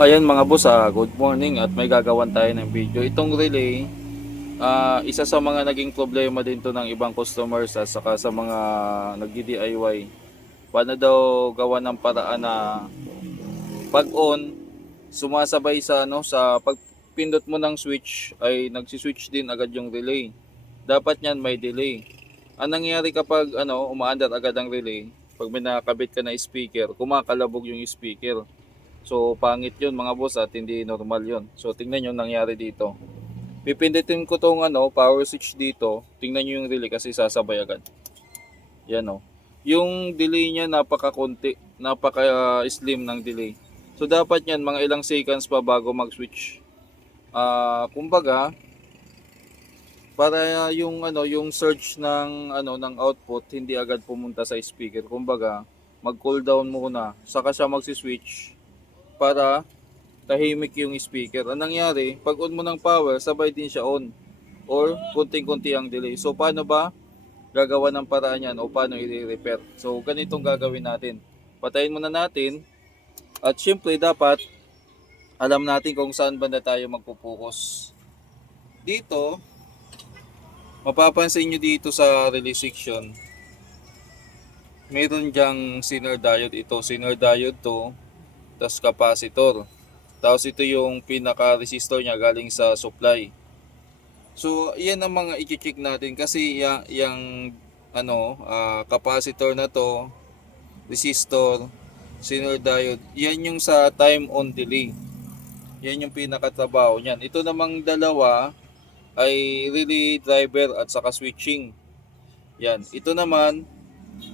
Ayan mga boss, good morning at may gagawan tayo ng video. Itong relay, isa sa mga naging problema din to ng ibang customers at saka sa mga nagdi-DIY. Paano daw gawa ng paraan na pag on, sumasabay sa sa pagpindot mo ng switch ay nagsi-switch din agad yung relay. Dapat niyan may delay. Ang nangyayari kapag umaandar agad ang relay, pag may nakakabit ka na speaker, kumakalabog yung speaker. So pangit yun mga boss at hindi normal yun. So tingnan nyo nangyari dito. Pipindutin ko tong power switch dito. Tingnan nyo yung relay kasi sasabay agad. Yan o. Yung delay niya napaka-konti. Napaka-slim ng delay. So dapat yan mga ilang seconds pa bago mag-switch. Kumbaga para yung surge ng output hindi agad pumunta sa speaker. Kumbaga mag-cool down muna saka siya magsi-switch para tahimik yung speaker. Ang nangyari, pag on mo ng power, sabay din siya on or kunting-kunti ang delay. So paano ba gagawa ng paraan yan o paano i-repair? So ganitong gagawin natin. Patayin muna natin at syempre dapat alam natin kung saan banda tayo magpo-focus. Dito, mapapansin nyo dito sa relay section, meron dyang Zener diode. Ito, Zener diode to, tas capacitor. Tapos ito yung pinaka-resistor niya galing sa supply. So, yan ang mga i-check natin kasi yung capacitor na to, resistor, Zener diode, yan yung sa time on delay. Yan yung pinakatrabaho niyan. Ito namang dalawa ay relay driver at saka switching. Yan. Ito naman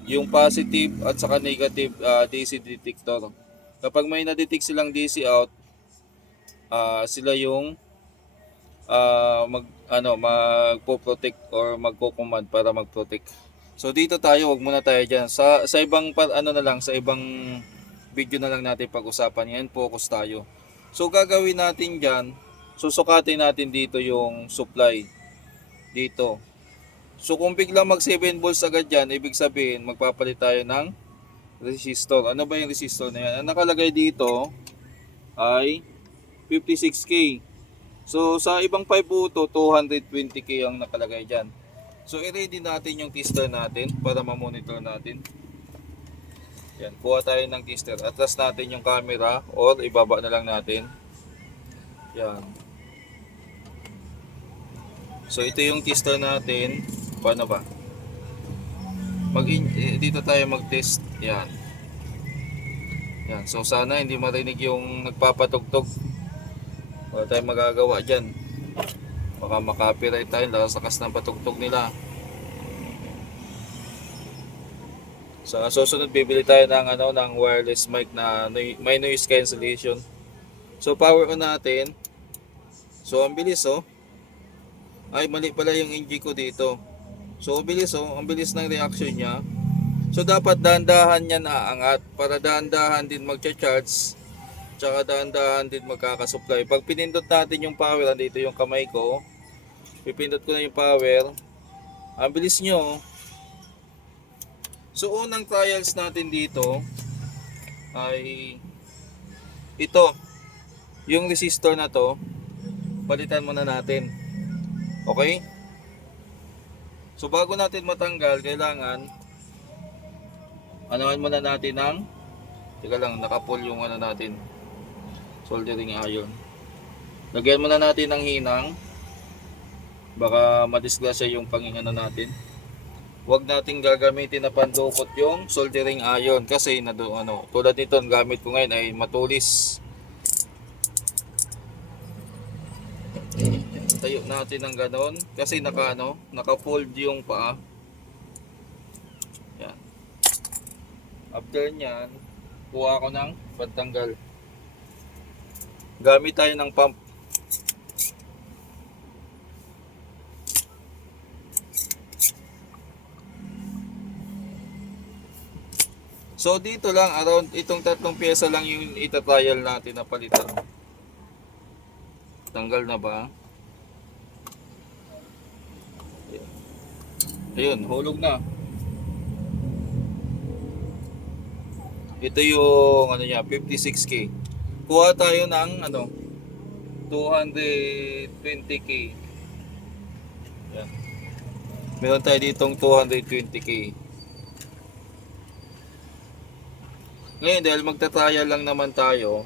yung positive at saka negative DC detector. Kapag may na-detect silang DC out, sila yung magpo-protect or magko-command para mag-protect. So dito tayo, wag muna tayo diyan. Sa ibang sa ibang video na lang natin pag-usapan. Ngayon focus tayo. So gagawin natin diyan, susukatin natin dito yung supply dito. So kung biglang mag 7 volts agad diyan, ibig sabihin magpapalit tayo ng resistor. Ano ba yung resistor na yan? Ang nakalagay dito ay 56K. So sa ibang 5 auto, 220K ang nakalagay dyan. So i-ready natin yung tester natin para ma-monitor natin. Yan, kuha tayo ng tester. Atras natin yung camera or ibaba na lang natin. Yan. So ito yung tester natin. Paano ba? Dito tayo mag-test. Yan. Yan. So sana hindi marinig yung nagpapatugtog. Wala tayong magagawa dyan. Baka makapiright tayo lakas ng patugtog nila. So susunod bibili tayo ng wireless mic na may noise cancellation. So power on natin. So ang bilis Ay mali pala yung NG ko dito. So ang bilis ng reaction niya. So dapat dahan-dahan yan aangat para dahan-dahan din magcha-charge. Tsaka dahan-dahan din magkakasupply. Pag pinindot natin yung power, dito yung kamay ko. Pipindot ko na yung power. Ang bilis nyo. So unang trials natin dito ay ito. Yung resistor na to, palitan muna natin. Okay? So bago natin matanggal, kailangan anuhan muna natin ng teka lang, naka-pull yung natin. Soldering iron. Lagyan muna natin ng hinang. Baka madisgrasya yung pangingano natin. Huwag nating gagamitin na pandukot yung soldering iron kasi tulad nito ang gamit ko ngayon ay matulis. Tayo natin ng ganon kasi naka-fold yung paa. Yan. After nyan, kuha ko ng pantanggal. Gamit tayo ng pump. So dito lang, around itong tatlong pyesa lang yung itatrial natin na palitan. Tanggal na ba? Ayun, hulog na. Ito yung 56K. Kuha tayo ng ano, 220k. Yan. Meron tayo ditong 220k. Ngayon dahil magta-trial lang naman tayo,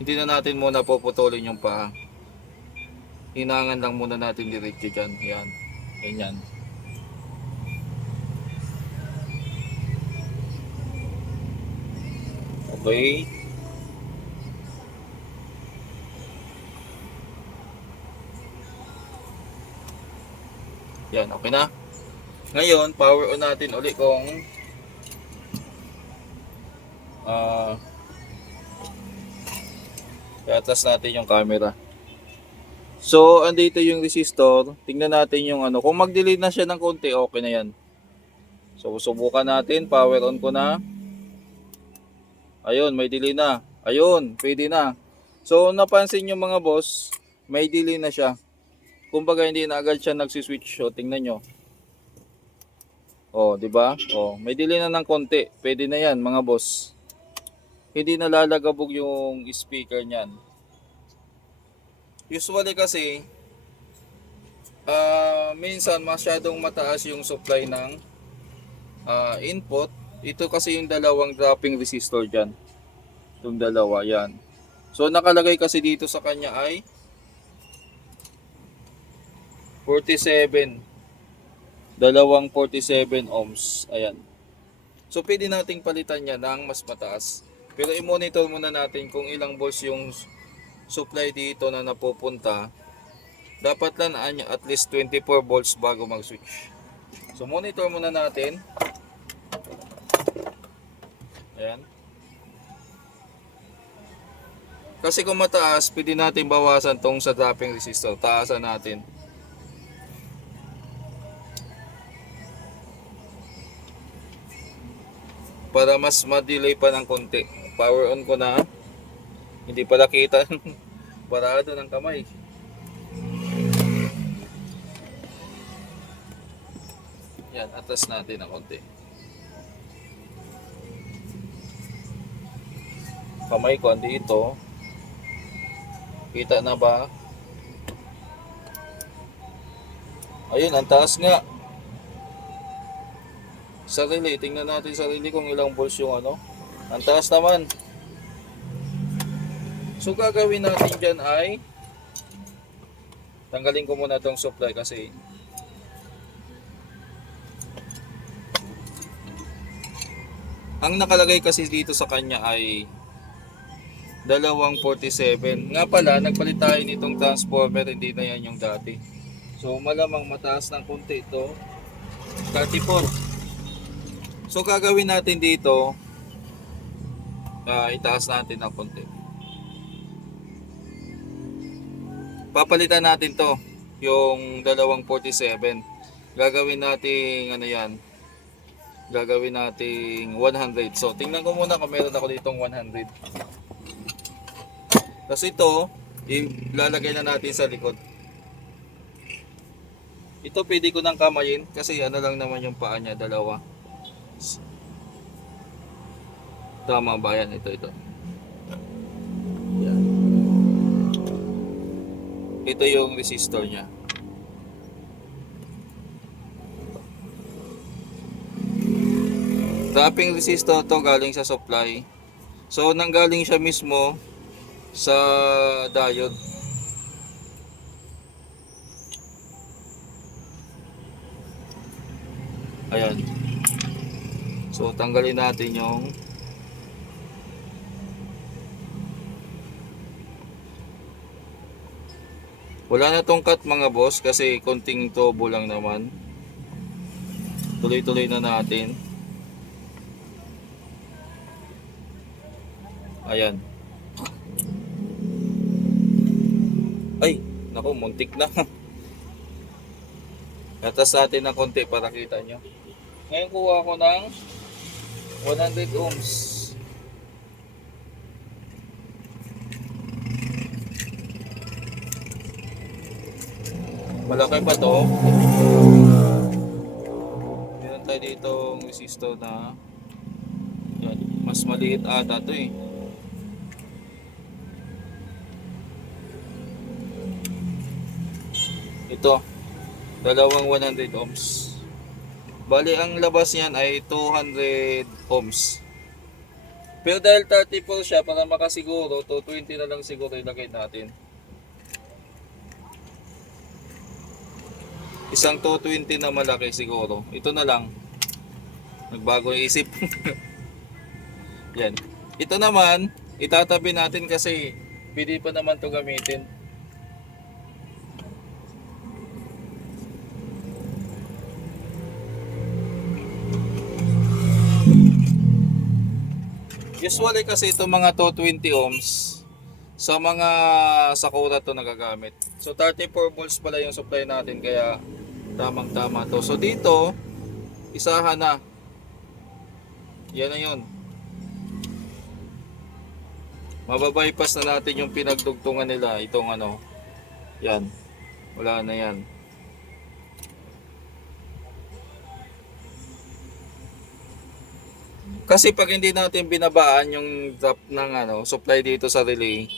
hindi na natin muna puputulin yung paa. Hinangan lang muna natin diretso dyan. Yan. Ganyan. Okay. Yan, okay na. Ngayon, power on natin uli kung i-atras natin yung camera. So, andito yung resistor. Tingnan natin yung ano. Kung mag-delay na siya ng konti, okay na yan. So, subukan natin. Power on ko na. Ayun, may delay na. Ayun, pwede na. So, napansin nyo mga boss, may delay na siya. Kumbaga, hindi na agad siya nagsiswitch. So, tingnan nyo. Oh, di ba? Oh, may delay na ng konti. Pwede na yan mga boss. Hindi na lalagabog yung speaker niyan. Usually kasi, minsan masyadong mataas yung supply ng input. Ito kasi yung dalawang dropping resistor dyan. Itong dalawa, yan. So nakalagay kasi dito sa kanya ay 47. Dalawang 47 ohms. Ayan. So pwede nating palitan niya ng mas mataas. Pero i-monitor muna natin kung ilang volts yung supply dito na napupunta. Dapat lang at least 24 volts bago mag-switch. So monitor muna natin. Ayan. Kasi kung mataas, pwede natin bawasan tong sa dropping resistor. Taasan natin. Para mas ma-delay pa ng konti. Power on ko na. Hindi pala kita. Parado ng kamay. Yan, atas natin ng konti. Kamay ko andito. Kita na ba? Ayun, ang taas nga. Sarili, tingnan natin sarili kung ilang volts yung ano. Ang taas naman. So gagawin natin dyan ay tanggalin ko muna itong supply kasi ang nakalagay kasi dito sa kanya ay dalawang 47. Nga pala, nagpalit tayo nitong transformer, hindi na yan yung dati. So malamang mataas ng konti ito. 34. So gagawin natin dito, itaas natin ng konti. Papalitan natin to, yung dalawang 47. Gagawin natin ano yan, gagawin natin 100. So tingnan ko muna kung meron ako ditong 100. Kasi ito, ilalagay na natin sa likod. Ito pwede ko nang kamayin kasi ano lang naman yung paa niya, dalawa. Tama ba yan? Ito. Yan. Ito yung resistor niya. Dropping resistor to galing sa supply. So nanggaling siya mismo sa diode. Ayan. So tanggalin natin yung wala na tong cut mga boss kasi konting tubo lang naman. Tuloy-tuloy na natin. Ayan. Ay, naku, muntik na. Atas natin ng konti para kita nyo. Ngayon kuha ko ng 100 ohms. Malaki pa to. Meron tayo dito resistor na yan. Mas maliit ata to eh. Ito, dalawang 100 ohms. Bali, ang labas niyan ay 200 ohms. Pero dahil 34 siya, para makasiguro, 220 na lang siguro ilagay natin. Isang 220 na malaki siguro. Ito na lang. Nagbago yung isip. Yan. Ito naman, itatabi natin kasi pwede pa naman to gamitin. Usually kasi itong mga 220 ohms sa mga Sakura to nagagamit. So 34 volts pala yung supply natin kaya tamang tama to. So dito, isahan na. Yan na yun. Mababypass na natin yung pinagdugtungan nila. Itong ano. Yan. Wala na yan. Kasi pag hindi natin binabaan yung drop ng supply dito sa relay,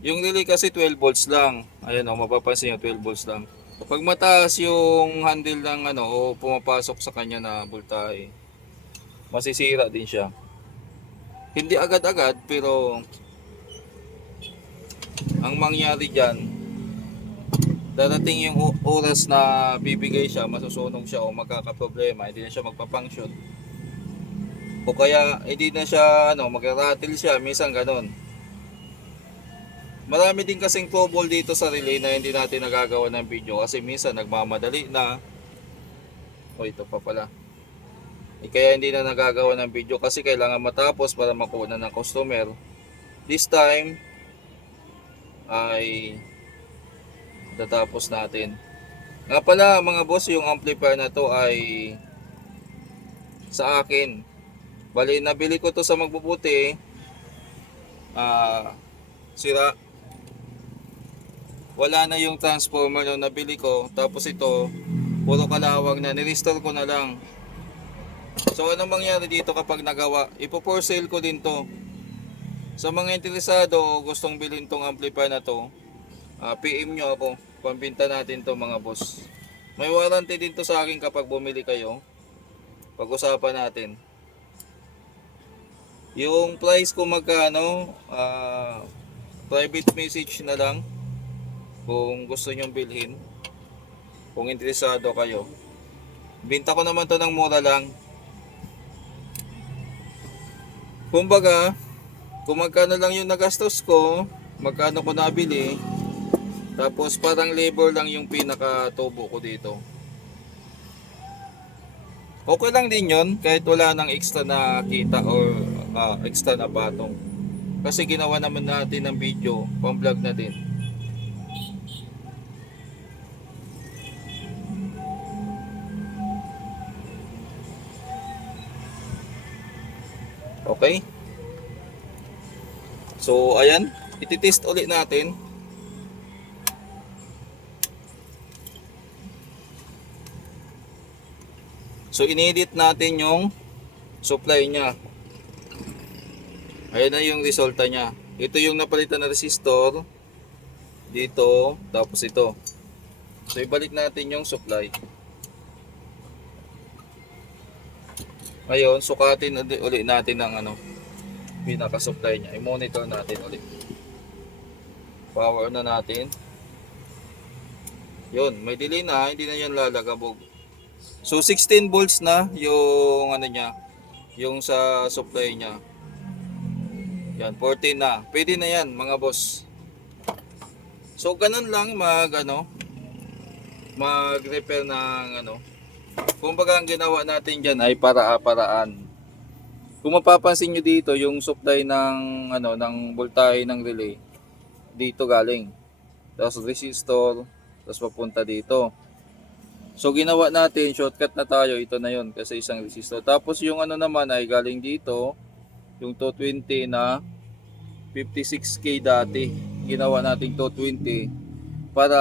yung relay kasi 12 volts lang. Ayan o, mapapansin nyo 12 volts lang. Pag mataas yung handle ng o pumapasok sa kanya na voltahe, masisira din siya. Hindi agad-agad pero ang mangyari dyan, darating yung oras na bibigay siya, masusunog siya o magkakaproblema, hindi na siya magpapunction. O kaya hindi na siya mag-rattle siya, minsan ganon. Marami din kasing trouble dito sa relay na hindi natin nagagawa ng video kasi minsan nagmamadali na. O ito pa pala. Kaya hindi na nagagawa ng video kasi kailangan matapos para makuha na ng customer. This time ay tatapos natin. Nga pala mga boss, yung amplifier na to ay sa akin. Bali, nabili ko to sa Magbubuti. Sira. Wala na yung transformer na nabili ko. Tapos ito, puro kalawang na. Nirestore ko na lang. So, anong mangyari dito kapag nagawa? Ipo-for sale ko din to. Sa mga interesado, gustong bilhin tong amplifier na to, PM nyo ako. Pambinta natin to mga boss. May warranty din to sa akin kapag bumili kayo. Pag-usapan natin. Yung price ko magkano, private message na lang kung gusto nyong bilhin, kung interesado kayo. Binta ko naman to ng mura lang. Kumbaga, kung magkano lang yung nagastos ko, magkano ko nabili, tapos parang labor lang yung pinaka-tubo ko dito. Okay lang din yon kahit wala nang extra na kita or extra na patong. Kasi ginawa naman natin ng video, pang vlog na din. Okay? So ayan, ititest ulit natin. So inedit natin yung supply niya. Ayan na yung resulta niya. Ito yung napalitan na resistor dito, tapos ito. So ibalik natin yung supply. Ngayon, sukatin ulit natin ng pinaka-supply niya. I-monitor natin ulit. Power na natin. Yun, may delay na, hindi na yan lalagabog. So 16 volts na yung niya, yung sa supply niya. Yan, 14 na. Pwede na yan, mga boss. So ganun lang mag-repair ng Kumbaga ang ginawa natin diyan ay para-paraan. Kung mapapansin niyo dito, yung supply ng voltahe ng relay dito galing. Tapos resistor, tapos papunta dito. So ginawa natin, shortcut na tayo, ito na yon kasi isang resistor. Tapos yung naman ay galing dito, yung 220 na 56K dati. Ginawa natin 220 para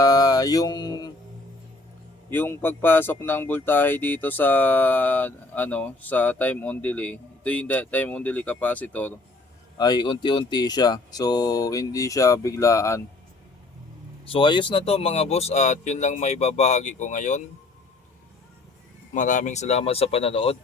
yung pagpasok ng voltahe dito sa sa time on delay. Ito yung time on delay capacitor ay unti-unti siya. So hindi siya biglaan. So ayos na to mga boss, at yun lang may babahagi ko ngayon. Maraming salamat sa panonood.